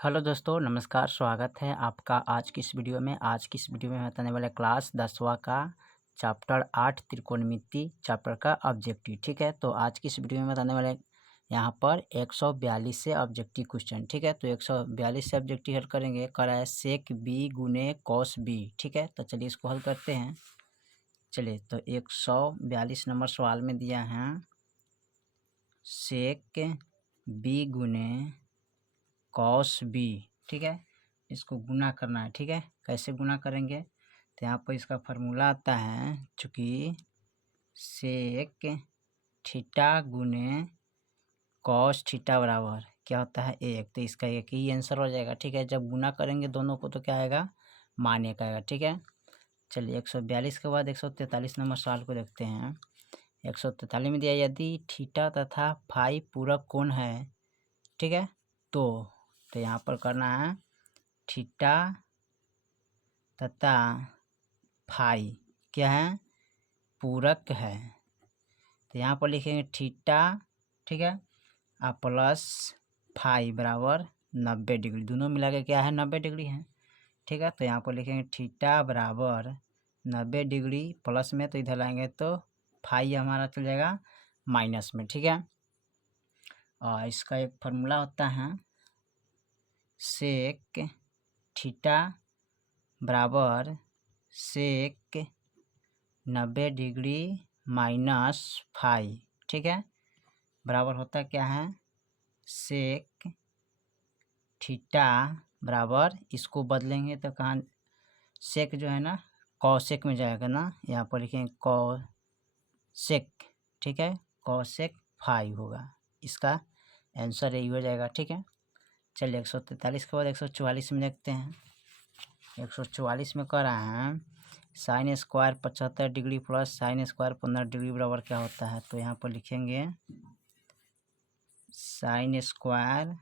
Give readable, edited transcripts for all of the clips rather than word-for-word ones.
Hello दोस्तों, नमस्कार। स्वागत है आपका आज की इस वीडियो में। आज की इस वीडियो में बताने वाले क्लास 10वां का चैप्टर 8 त्रिकोणमिति चैप्टर का ऑब्जेक्टिव। ठीक है, तो आज की इस वीडियो में बताने वाले यहाँ पर 142 से ऑब्जेक्टिव क्वेश्चन। ठीक है, तो 142 से ऑब्जेक्टिव हल करेंगे। कर रहा है सेक बी गुने कॉस बी। ठीक है, तो चलिए इसको हल करते हैं। चलिए, तो 142 नंबर सवाल में दिया है सेक बी गुने कॉस बी। ठीक है, इसको गुना करना है। ठीक है, कैसे गुना करेंगे, तो यहाँ पर इसका फार्मूला आता है, चूँकि सेक थीटा गुने कॉस थीटा बराबर क्या होता है 1, तो इसका एक ही आंसर हो जाएगा। ठीक है, जब गुना करेंगे दोनों को तो क्या आएगा, मान 1 आएगा। ठीक है, चलिए 142 के बाद 143 नंबर सवाल को देखते हैं। 143 में दिया यदि थीटा तथा फाई पूरक कोण है। ठीक है, तो यहाँ पर करना है थीटा तथा फाई क्या है, पूरक है। तो यहाँ पर लिखेंगे थीटा, ठीक है, और प्लस फाई बराबर 90 डिग्री, दोनों मिला के क्या है 90 डिग्री है। ठीक है, तो यहाँ पर लिखेंगे थीटा बराबर 90 डिग्री, प्लस में तो इधर लाएंगे तो फाई हमारा चल जाएगा माइनस में। ठीक है, और इसका एक फार्मूला होता है सेक थीटा बराबर सेक 90 डिग्री माइनस फाई। ठीक है, बराबर होता क्या है सेक थीटा बराबर, इसको बदलेंगे तो कहाँ सेक जो है ना कॉसेक में जाएगा ना, यहाँ पर लिखेंगे कॉसेक। ठीक है, कॉसेक फाई होगा, इसका आंसर यही हो जाएगा। ठीक है, चलिए 143 के बाद 144 में देखते हैं। 144 में कह रहा है sine square 75 degree plus sine square 15 degree बराबर क्या होता है, तो यहाँ पर लिखेंगे sine square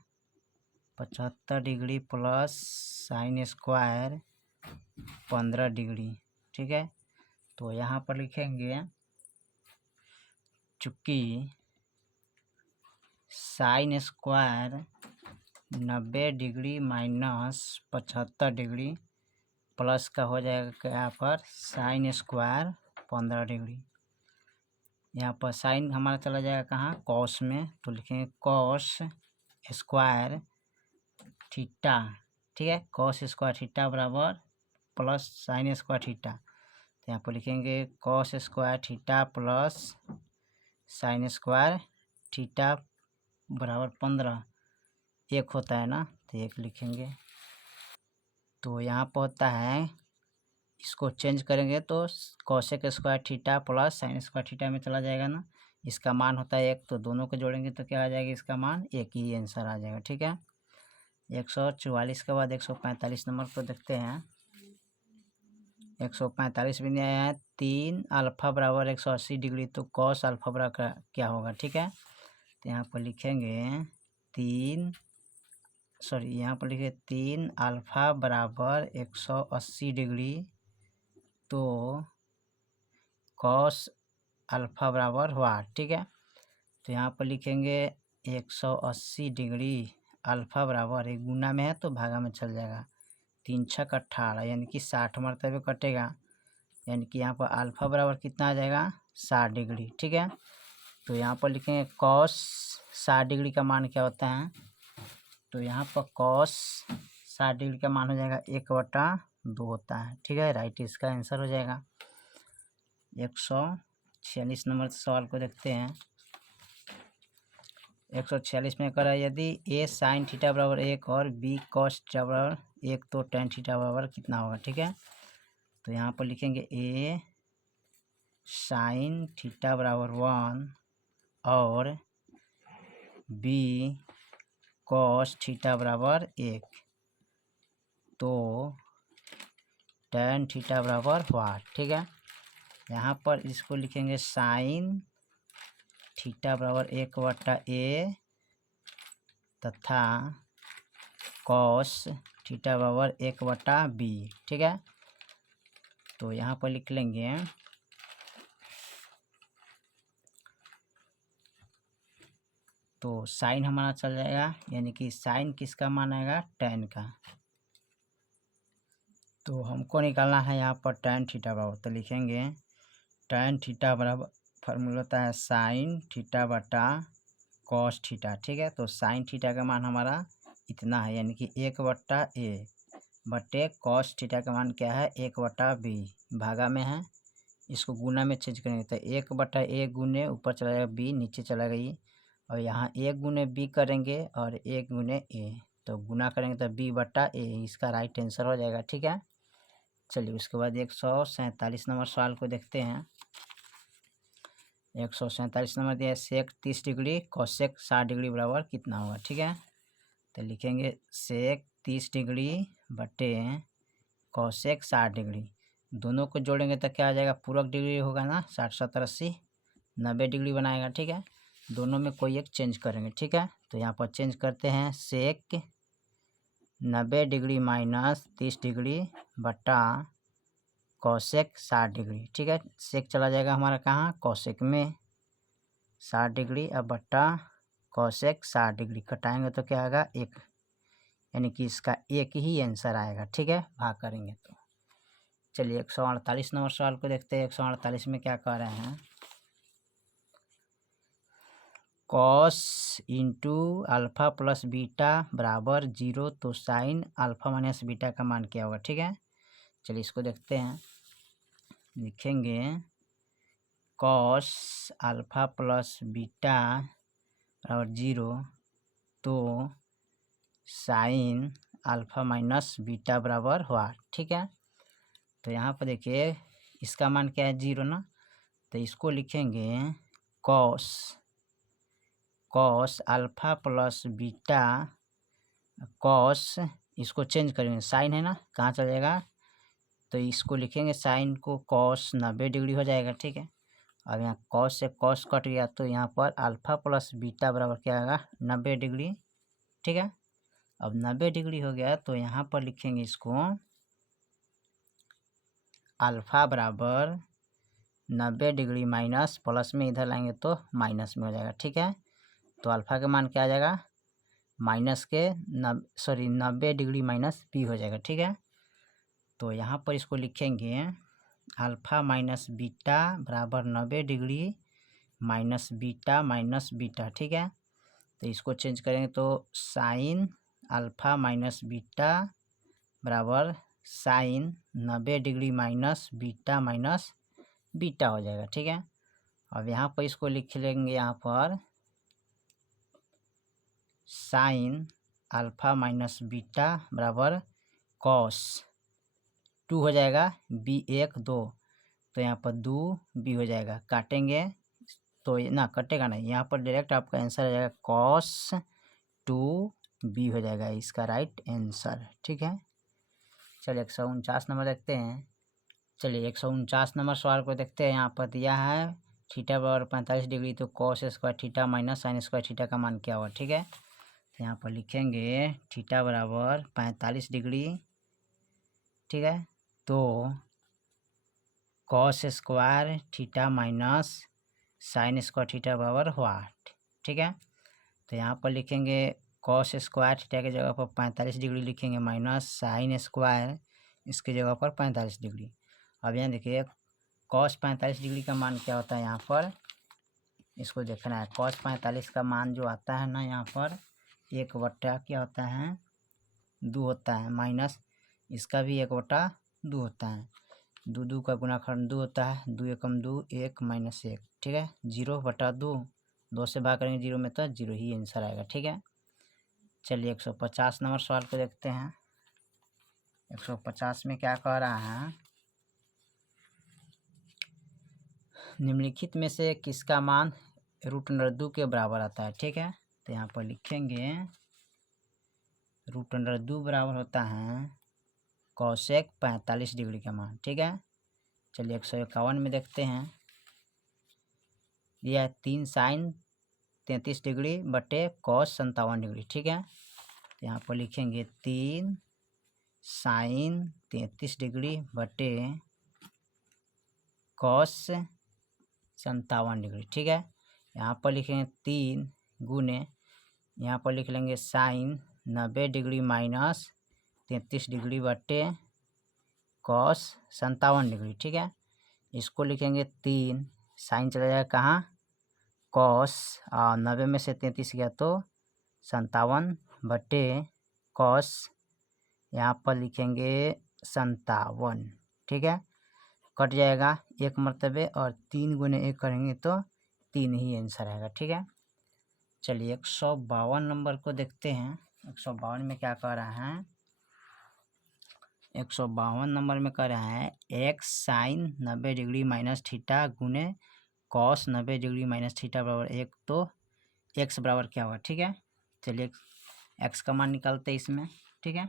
75 degree plus sine square 15 degree. ठीक है, तो यहाँ पर लिखेंगे चूँकि sine square 90 degree minus 75 degree plus का हो जाएगा यहाँ पर साइन स्क्वायर 15 डिग्री। यहाँ पर साइन हमारा चला जाएगा कहाँ कॉस में, तो लिखेंगे कॉस स्क्वायर थीटा। ठीक है, कॉस स्क्वायर थीटा बराबर प्लस साइन स्क्वायर थीटा, तो यहाँ पर लिखेंगे cos square theta plus sine square theta बराबर 15, एक होता है ना तो एक लिखेंगे। तो यहाँ पर होता है, इसको चेंज करेंगे तो cosec square theta plus sine square theta में चला जाएगा ना, इसका मान होता है 1, तो दोनों को जोड़ेंगे तो क्या आ जाएगा, इसका मान 1 ही आंसर आ जाएगा। ठीक है, 144 के बाद 145 नंबर को देखते हैं। 145 भी नहीं आया है 3 अल्फा बराबर 180 डिग्री, तो कॉस अल्फा बराबर क्या होगा। ठीक है, तो यहाँ पर लिखेंगे 3 अल्फा बराबर 180 डिग्री, तो कॉस अल्फा बराबर हुआ। ठीक है, तो यहाँ पर लिखेंगे 180 डिग्री अल्फा बराबर, एक गुना में है तो भागा में चल जाएगा, 3 छक 18 यानी कि 60 मरतबे कटेगा, यानी कि यहाँ पर अल्फा बराबर कितना आ जाएगा 60 डिग्री। ठीक है, तो यहाँ पर लिखेंगे कॉस 60 डिग्री का मान क्या होता है, तो यहाँ पर कॉस 60 डिग्री का मान हो जाएगा 1/2 होता है। ठीक है, राइट इसका आंसर हो जाएगा। 146 नंबर सवाल को देखते हैं। 146 में करा यदि ए साइन थीटा बराबर 1 और बी कॉस थीटा बराबर 1, तो टेन थीटा बराबर कितना होगा। ठीक है, तो यहाँ पर लिखेंगे ए साइन थीटा बराबर 1 और बी कॉस थीटा बराबर 1, तो टेन थीटा बराबर हुआ। ठीक है, यहाँ पर इसको लिखेंगे साइन थीटा बराबर 1/a तथा कॉस थीटा बराबर 1/b। ठीक है, तो यहाँ पर लिख लेंगे तो साइन हमारा चल जाएगा, यानी कि साइन किसका मान आएगा, tan का। तो हमको निकालना है यहाँ पर tan थीटा बराबर, तो लिखेंगे tan थीटा बराबर फार्मूला होता है साइन थीटा बटा कॉस थीटा। ठीक है, तो साइन थीटा का मान हमारा इतना है, यानी कि 1/a बटे कॉस थीटा का मान क्या है, 1/b भागा में है, इसको गुना में चेंज करेंगे तो 1/a गुने ऊपर चला जाएगा b, नीचे चला गई, और यहाँ 1 गुने b करेंगे और 1 गुने a, तो गुना करेंगे तो b/a, इसका राइट आंसर हो जाएगा। ठीक है, चलिए उसके बाद 147 नंबर सवाल को देखते हैं। 147 नंबर दिया है सेक 30 डिग्री कॉसेक 60 डिग्री बराबर कितना होगा। ठीक है, तो लिखेंगे सेक 30 डिग्री बटे कॉसेक 60 डिग्री, दोनों को जोड़ेंगे तो क्या आ जाएगा, पूरक डिग्री होगा ना, 60 70 80 90 डिग्री बनाएगा। ठीक है, दोनों में कोई एक चेंज करेंगे। ठीक है, तो यहाँ पर चेंज करते हैं, सेक 90 डिग्री माइनस 30 डिग्री बटा कॉसेक 60 डिग्री। ठीक है, सेक चला जाएगा हमारा कहाँ, कॉसेक में 60 डिग्री, अब बट्टा कॉसेक 60 डिग्री, कटाएंगे तो क्या आएगा 1, यानी कि इसका एक ही आंसर आएगा। ठीक है, भाग करेंगे तो। चलिए 148 नंबर सवाल को देखते हैं। 148 में क्या कह रहे हैं, cos into alpha plus beta बराबर 0, तो साइन अल्फ़ा माइनस बीटा का मान क्या होगा। ठीक है, चलिए इसको देखते हैं, लिखेंगे कॉस अल्फ़ा प्लस बीटा बराबर 0, तो साइन अल्फ़ा माइनस बीटा बराबर हुआ। ठीक है, तो यहाँ पर देखिए इसका मान क्या है, 0 ना, तो इसको लिखेंगे cos alpha plus beta, cos इसको चेंज करेंगे, साइन है ना, कहाँ चल जाएगा, तो इसको लिखेंगे साइन को कॉस 90 डिग्री हो जाएगा। ठीक है, अब यहाँ कॉस से कॉस कट गया, तो यहाँ पर अल्फ़ा प्लस बीटा बराबर क्या आएगा, 90 डिग्री। ठीक है, अब 90 डिग्री हो गया, तो यहाँ पर लिखेंगे इसको अल्फ़ा बराबर 90 डिग्री माइनस प्लस में इधर लाएंगे तो माइनस में हो जाएगा। ठीक है, तो अल्फ़ा का मान क्या आ जाएगा, माइनस के 90 डिग्री माइनस b हो जाएगा। ठीक है, तो यहाँ पर इसको लिखेंगे अल्फ़ा माइनस बीटा बराबर 90 डिग्री माइनस बीटा। ठीक है, तो इसको चेंज करेंगे तो साइन अल्फ़ा माइनस बीटा बराबर साइन 90 डिग्री माइनस बीटा हो जाएगा। ठीक है, अब यहाँ पर इसको लिख लेंगे, यहाँ पर साइन अल्फ़ा माइनस बीटा बराबर कॉस 2 हो जाएगा, b1 2, तो यहाँ पर 2b हो जाएगा, काटेंगे तो ना कटेगा नहीं, यहाँ पर डायरेक्ट आपका आंसर आ जाएगा कॉस 2b हो जाएगा, इसका राइट आंसर। ठीक है, चलिए 149 नंबर देखते हैं। चलिए 149 नंबर सवाल को देखते हैं। यहाँ पर दिया है थीटा बराबर 45 डिग्री, तो cos square theta minus sine square theta का मान क्या होगा। ठीक है, तो यहाँ पर लिखेंगे थीटा बराबर 45 डिग्री। ठीक है, तो cos square theta minus sine square theta बराबर हुआ। ठीक है, तो यहाँ पर लिखेंगे कॉस स्क्वायर थीटा की जगह पर 45 डिग्री लिखेंगे, माइनस साइन स्क्वायर इसकी जगह पर 45 डिग्री। अब यहाँ देखिए कॉस 45 डिग्री का मान क्या होता है, यहाँ पर इसको देखना है। कॉस 45 का मान जो आता है ना, यहाँ पर 1/, क्या होता है, 2 होता है, माइनस इसका भी 1/2 होता है, 2 का गुणाखंड 2 होता है, 2 एकम 2 1 माइनस 1। ठीक है, 0/2, 2 से भाग करेंगे 0 में तो 0 ही आंसर आएगा। ठीक है, चलिए 150 नंबर सवाल को देखते हैं। 150 में क्या कह रहा है, निम्नलिखित में से किसका मान √2 के बराबर आता है। ठीक है, तो यहाँ पर लिखेंगे √2 बराबर होता है कॉसेक 45 डिग्री का मान। ठीक है, चलिए 151 में देखते हैं, यह 3 साइन 33 डिग्री बटे कॉस 57 डिग्री। ठीक है, तो यहाँ पर लिखेंगे 3 साइन 33 डिग्री बटे कॉस 57 डिग्री। ठीक है, यहाँ पर लिखेंगे 3 गुने यहाँ पर लिख लेंगे साइन 90 डिग्री माइनस 33 डिग्री बटे कॉस 57 डिग्री, ठीक है। इसको लिखेंगे 3, साइन चला जाएगा कहाँ, कॉस 90 में से 33 गया तो 57 बटे कॉस, यहाँ पर लिखेंगे 57, ठीक है। कट जाएगा एक मरतबे और 3 गुने 1 करेंगे तो 3 ही आंसर आएगा, ठीक है। चलिए 152 नंबर को देखते हैं। 152 में क्या कह रहा है, 152 नंबर में कह रहा है X sine 90 degree minus theta गुने कॉस 90 डिग्री माइनस थीटा बराबर 1, तो एक्स बराबर क्या होगा, ठीक है। चलिए एक्स का मान निकालते हैं इसमें, ठीक है।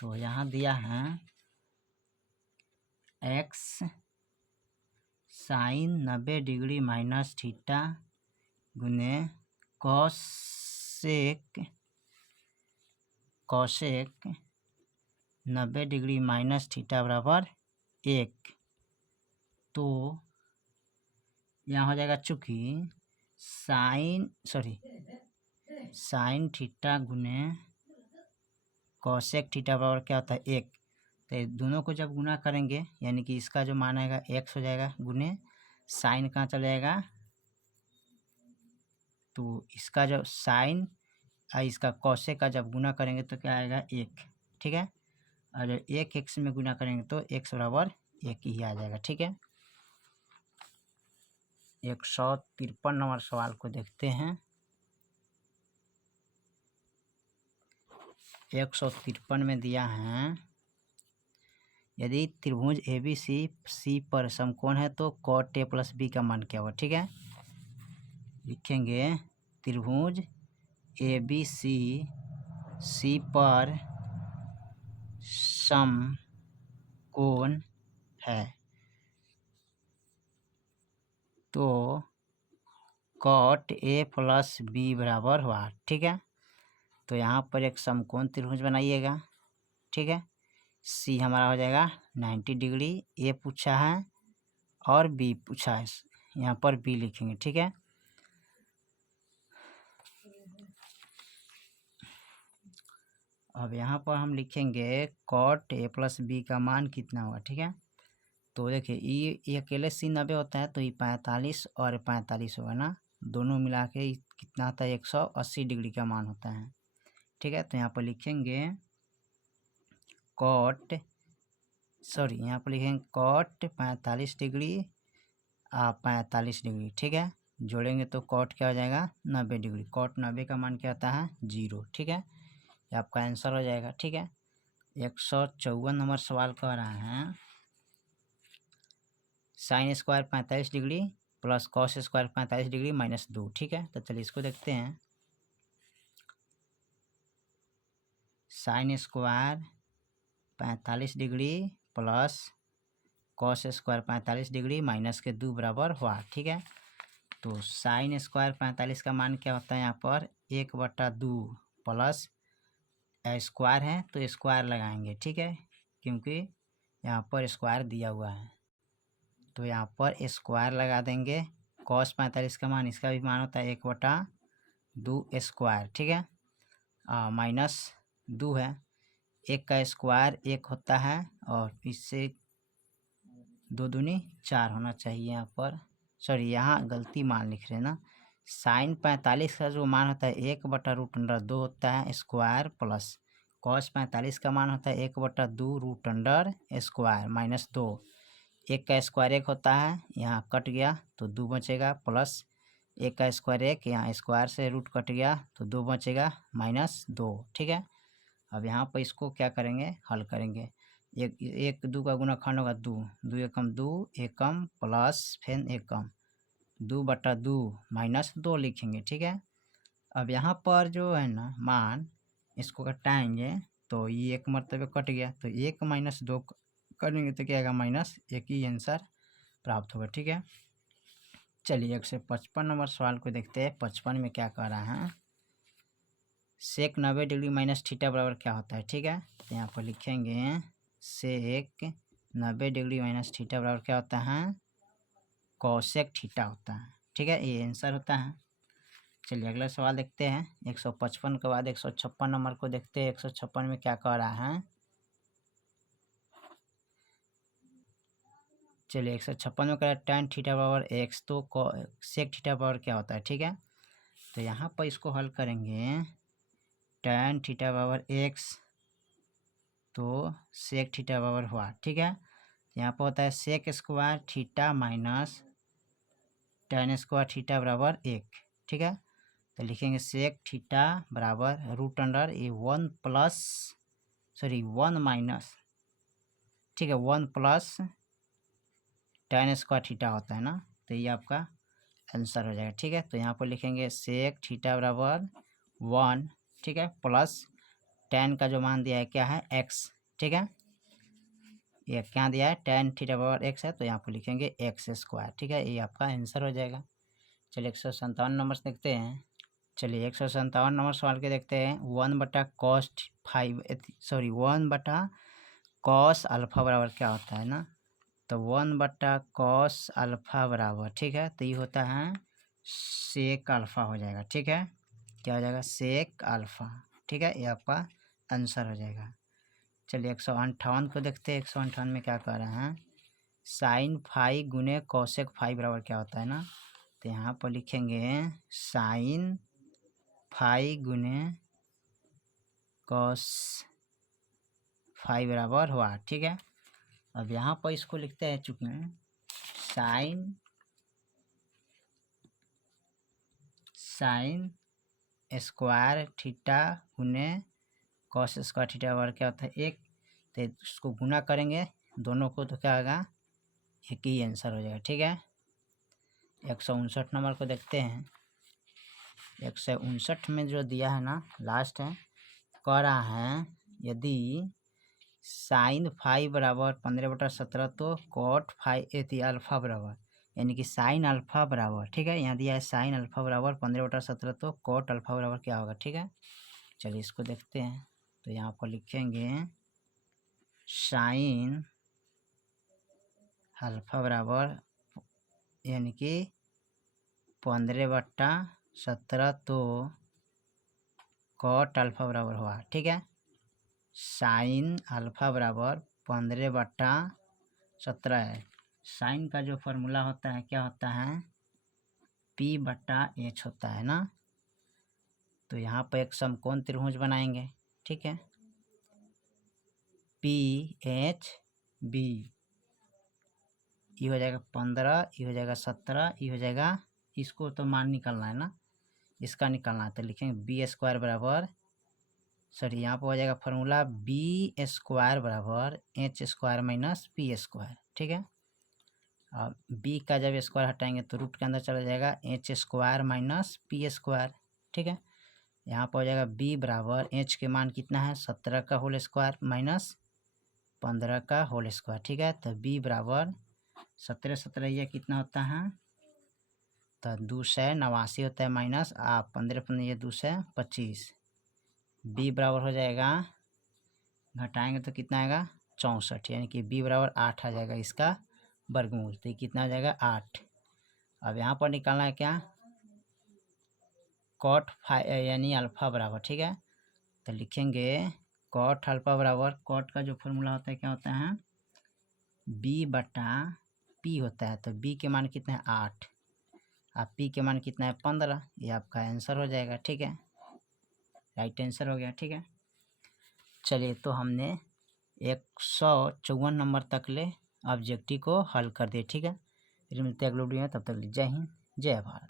तो यहाँ दिया है X sine 90 degree minus theta गुने कॉसेक 90 डिग्री माइनस थीटा बराबर 1, तो यहाँ हो जाएगा चूँकि साइन थीटा गुने कॉसेक थीटा बराबर क्या होता है 1, तो दोनों को जब गुना करेंगे यानी कि इसका जो मान आएगा एक्स हो जाएगा गुने साइन कहाँ चला जाएगा, तो इसका जो साइन इसका कॉसेक का जब गुना करेंगे तो क्या आएगा 1, ठीक है। और 1 एक्स में गुना करेंगे तो एक्स बराबर 1 ही आ जाएगा, ठीक है। 153 नंबर सवाल को देखते हैं। 153 में दिया है यदि त्रिभुज ABC पर समकोण है तो cot A प्लस B का मान क्या होगा, ठीक है। लिखेंगे त्रिभुज ABC पर समकोण है तो cot A प्लस B बराबर हुआ, ठीक है। तो यहाँ पर एक समकोण त्रिभुज बनाइएगा, ठीक है। सी हमारा हो जाएगा 90 डिग्री, ए पूछा है और बी पूछा है, यहाँ पर बी लिखेंगे, ठीक है। अब यहाँ पर हम लिखेंगे cot A प्लस बी का मान कितना होगा, ठीक है। तो देखिए ये अकेले सी 90 होता है तो ये 45 और 45 होगा ना, दोनों मिला के कितना होता है 180 डिग्री का मान होता है, ठीक है। तो यहाँ पर लिखेंगे यहाँ पर लिखेंगे cot 45 डिग्री 45 डिग्री, ठीक है। जोड़ेंगे तो cot क्या हो जाएगा 90 डिग्री, cot 90 का मान क्या होता है 0, ठीक है। ये आपका आंसर हो जाएगा, ठीक है। 154 नंबर सवाल कह रहा है sine square 45 degree plus cos square 45 degree minus 2, ठीक है। तो चलिए इसको देखते हैं। Sine square 45 degree plus cos square 45 degree minus के 2 बराबर हुआ, ठीक है। तो साइन स्क्वायर 45 का मान क्या होता है यहाँ पर 1/2 प्लस स्क्वायर है तो स्क्वायर लगाएंगे, ठीक है, क्योंकि यहाँ पर स्क्वायर दिया हुआ है तो यहाँ पर स्क्वायर लगा देंगे। कॉस 45 का मान इसका भी मान होता है 1/2 स्क्वायर, ठीक है, माइनस 2 है, 1 का स्क्वायर 1 होता है और इससे 2 दूनी 4 होना चाहिए। यहाँ पर सॉरी यहाँ गलती मान लिख रहे हैं ना, साइन 45 का जो मान होता है 1/√2 होता है स्क्वायर प्लस कॉस 45 का मान होता है 1/2 स्क्वायर माइनस 2, 1 का स्क्वायर 1 होता है, यहाँ कट गया तो 2 बचेगा, प्लस 1 का स्क्वायर 1, यहाँ स्क्वायर से रूट कट गया तो 2 बचेगा माइनस 2, ठीक है। अब यहाँ पर इसको क्या करेंगे हल करेंगे, 1 2 का गुणनखंड होगा 2, 2 एकम 2 एकम प्लस फिर एकम 2/2 माइनस 2 लिखेंगे, ठीक है। अब यहाँ पर जो है ना मान इसको घटाएंगे तो ये 1 मरतबे कट गया तो 1 - 2 करेंगे तो क्या आएगा -1 ही आंसर प्राप्त होगा, ठीक है। चलिए 155 नंबर सवाल को देखते हैं। 55 में क्या कह रहा है सेक 90 डिग्री माइनस थीटा बराबर क्या होता है, ठीक है। तो यहाँ पर लिखेंगे सेक 90 डिग्री माइनस थीटा बराबर क्या होता है कॉसेक थीटा होता है, ठीक है, ये आंसर होता है। चलिए अगला सवाल देखते हैं। 155 के बाद 156 नंबर को देखते हैं। 156 में क्या कह रहा है। चलिए 156 में कह रहा है tan थीटा बराबर x, तो sec थीटा बराबर क्या होता है, ठीक है। तो यहाँ पर इसको हल करेंगे। tan थीटा बराबर x तो sec थीटा बराबर हुआ, ठीक है। यहाँ पर होता है sec square theta minus tan square theta बराबर 1, ठीक है। तो लिखेंगे sec थीटा बराबर रूट अंडर ये 1 माइनस, ठीक है, 1 प्लस tan स्क्वायर थीटा होता है ना। तो ये आपका आंसर हो जाएगा, ठीक है। तो यहाँ पर लिखेंगे sec थीटा बराबर 1, ठीक है, प्लस tan का जो मान दिया है क्या है x, ठीक है। ये क्या दिया है tan थीटा बराबर x है, तो यहाँ पर लिखेंगे x स्क्वायर, ठीक है। ये आपका आंसर हो जाएगा। चलिए 157 नंबर से देखते हैं। चलिए 157 नंबर सवाल के देखते हैं। 1/cos अल्फा बराबर क्या होता है ना। तो 1/cos अल्फा बराबर, ठीक है, तो ये होता है सेक अल्फा हो जाएगा, ठीक है। क्या हो जाएगा सेक अल्फा, ठीक है। ये आपका आंसर हो जाएगा। चलिए 158 को देखते हैं। 158 में क्या कह रहे हैं। साइन फाई गुने कॉसेक फाई बराबर क्या होता है ना। तो यहाँ पर लिखेंगे साइन फाई गुने कॉस फाई बराबर हुआ, ठीक है। अब यहाँ पर इसको लिखते हैं चूंकि साइन स्क्वायर थीटा गुने कॉस स्क्वायर थीटा बराबर क्या होता है 1। तो इसको गुना करेंगे दोनों को, तो क्या होगा एक ही आंसर हो जाएगा, ठीक है। 159 नंबर को देखते हैं। 159 में जो दिया है ना लास्ट है, कह रहा है यदि साइन फाई बराबर 15/17 तो कॉट फाई अल्फा बराबर, यानी कि साइन अल्फा बराबर, ठीक है। यहाँ दिया है साइन अल्फा बराबर 15/17 तो कॉट अल्फा बराबर क्या होगा, ठीक है। चलिए इसको देखते हैं। तो यहाँ पर लिखेंगे साइन अल्फा बराबर यानी कि 15/17 तो कॉट अल्फा बराबर हुआ, ठीक है। साइन अल्फा बराबर 15/17 है। साइन का जो फॉर्मूला होता है क्या होता है P/H होता है ना। तो यहाँ पर एक समकोण त्रिभुज बनाएंगे, ठीक है। PHB ये हो जाएगा 15, ये हो जाएगा 17, ये हो जाएगा, इसको तो मान निकालना है ना, इसका निकालना है। तो लिखेंगे बी स्क्वायर बराबर, सॉरी यहाँ पर हो जाएगा फॉर्मूला बी स्क्वायर बराबर H square minus P square, ठीक है। अब बी का जब स्क्वायर हटाएंगे तो रूट के अंदर चला जाएगा H square minus P square, ठीक है। यहाँ पर हो जाएगा बी बराबर एच के मान कितना है 17 का होल स्क्वायर माइनस 15 का होल स्क्वायर, ठीक है। तो बी बराबर 17 ये कितना होता है तो 289 होता है माइनस 15 ये 225। बी बराबर हो जाएगा, घटाएंगे तो कितना आएगा 64, यानी कि बी बराबर 8 आ जाएगा इसका वर्गमूल। तो ये कितना आ जाएगा 8। अब यहाँ पर निकालना है क्या कॉट फाई यानी अल्फा बराबर, ठीक है। तो लिखेंगे कॉट अल्फा बराबर, कॉट का जो फॉर्मूला होता है क्या होता है B/P होता है। तो B के मान कितना है 8 और P के मान कितना है 15। ये आपका आंसर हो जाएगा, ठीक है, राइट आंसर हो गया, ठीक है। चलिए तो हमने 154 नंबर तक ले ऑब्जेक्टिव को हल कर दिए, ठीक है। फिर मिलते हैं अगले वीडियो में, तब तक जय हिंद जय भारत।